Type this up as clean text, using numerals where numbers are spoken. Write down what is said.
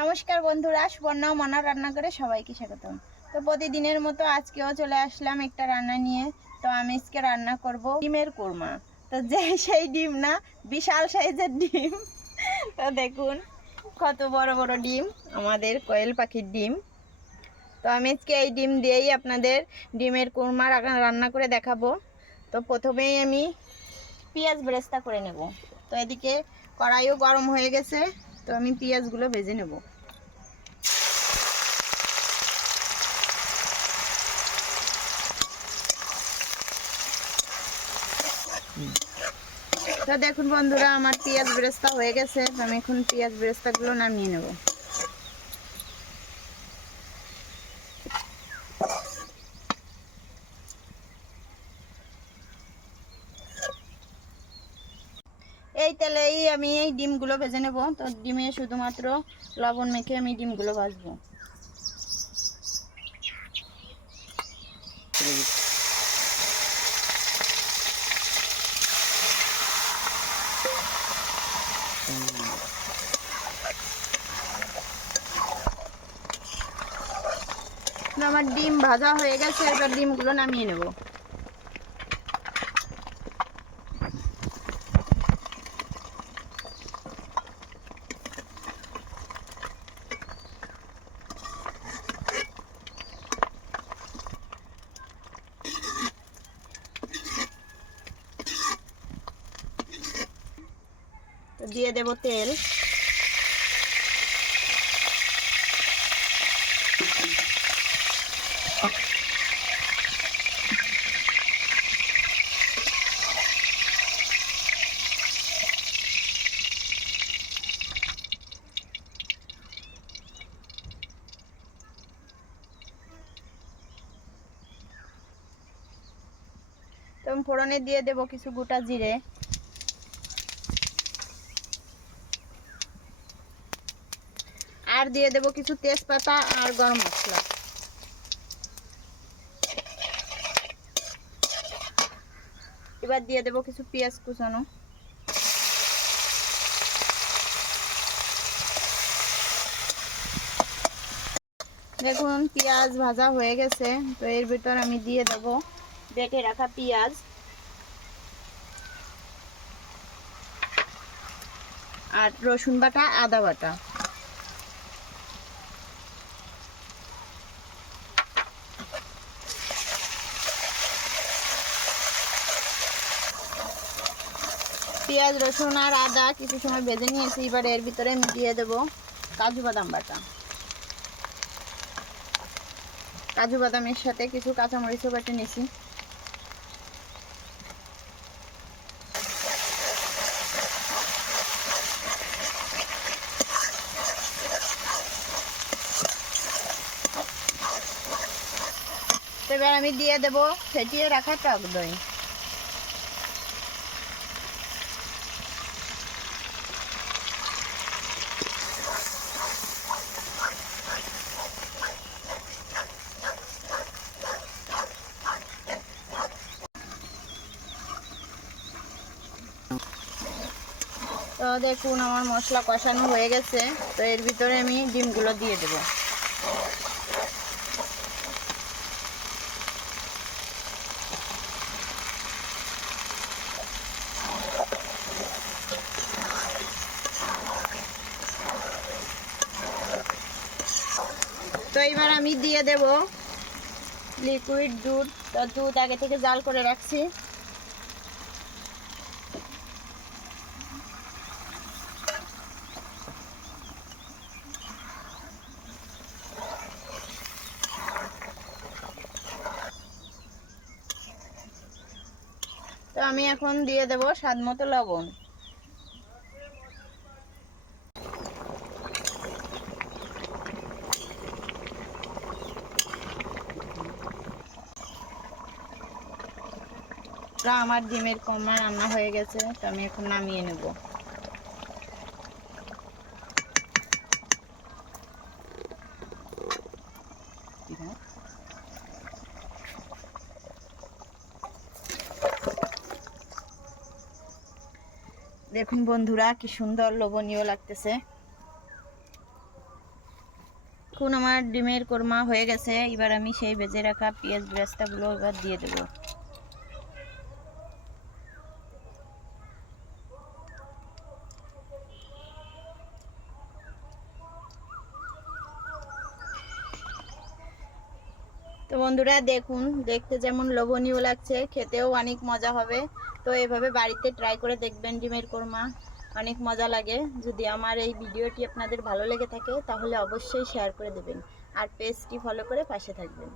নমস্কার বন্ধুরা, সুবর্ণা মনা রান্নাঘরে সবাইকে স্বাগতম। তো প্রতিদিনের মতো আজকেও চলে আসলাম একটা রান্না নিয়ে। তো আমি আজকে রান্না করব ডিমের কোরমা। তো সেই ডিম না, বিশাল সাইজের ডিম। তো দেখুন কত বড় বড় ডিম, আমাদের কোয়েল পাখির ডিম। তো আমি আজকে এই ডিম দিয়েই আপনাদের ডিমের কোরমা রান্না করে দেখাবো। তো প্রথমেই আমি পেঁয়াজ বেরেস্তা করে নেব। তো এদিকে কড়াইও গরম হয়ে গেছে, তো আমি পেঁয়াজগুলো ভেজে নেব। তো দেখুন বন্ধুরা, আমার পেঁয়াজ বেরেস্তা হয়ে গেছে। তো আমি এখন পেঁয়াজ বেরেস্তাগুলো নামিয়ে নেব। এই তেলেই আমি এই ডিমগুলো ভেজে নেব। তো ডিমে শুধুমাত্র লবণ মেখে আমি ডিমগুলো ভাজবো। আমার ডিম ভাজা হয়ে গেছে, এবার ডিমগুলো নামিয়ে নেব। তো দিয়ে দেব তেল। তো ফোড়নে দিয়ে দেব কিছু গোটা জিরে, আর দিয়ে দেব কিছু তেজপাতা আর গরম মশলা। এবার দিয়ে দেব কিছু পেঁয়াজ কুচানো। দেখুন পেঁয়াজ ভাজা হয়ে গেছে। তো এর ভিতর আমি দিয়ে দেব বেটে রাখা পেঁয়াজ আর রসুন বাটা, আদা বাটা। পেঁয়াজ, রসুন আর আদা কিছু সময় ভেজে নিয়েছি। এবার এর ভিতরে আমি দিয়ে দেব কাজু বাদাম বাটা। কাজু বাদামের সাথে কিছু কাঁচামরিচও বেটে নিয়েছি। এবার আমি দিয়ে দেব ফেটিয়ে রাখা টক দই। তো দেখুন আমার মশলা কষানো হয়ে গেছে। তো এর ভিতরে আমি ডিমগুলো দিয়ে দেব। তো এবার আমি দিয়ে দেব লিকুইড দুধ। তো দুধ আগে থেকে জাল করে রাখছি। তো আমি এখন দিয়ে দেব স্বাদ মতো লবণ। তো আমার ডিমের কোরমা রান্না হয়ে গেছে। তো আমি এখন নামিয়ে নেব। দেখুন বন্ধুরা কি সুন্দর লোভনীয় লাগতেছে। দেখুন আমার ডিমের কোরমা হয়ে গেছে। এবার আমি সেই ভেজে রাখা পেঁয়াজ বেরেস্তাগুলো এবার দিয়ে দেবো। তো বন্ধুরা দেখুন, দেখতে যেমন লোভনীয় লাগছে, খেতেও অনেক মজা হবে। তো এভাবে বাড়িতে ট্রাই করে দেখবেন ডিমের কোরমা, অনেক মজা লাগে। যদি আমার এই ভিডিওটি আপনাদের ভালো লেগে থাকে তাহলে অবশ্যই শেয়ার করে দেবেন আর পেজটি ফলো করে পাশে থাকবেন।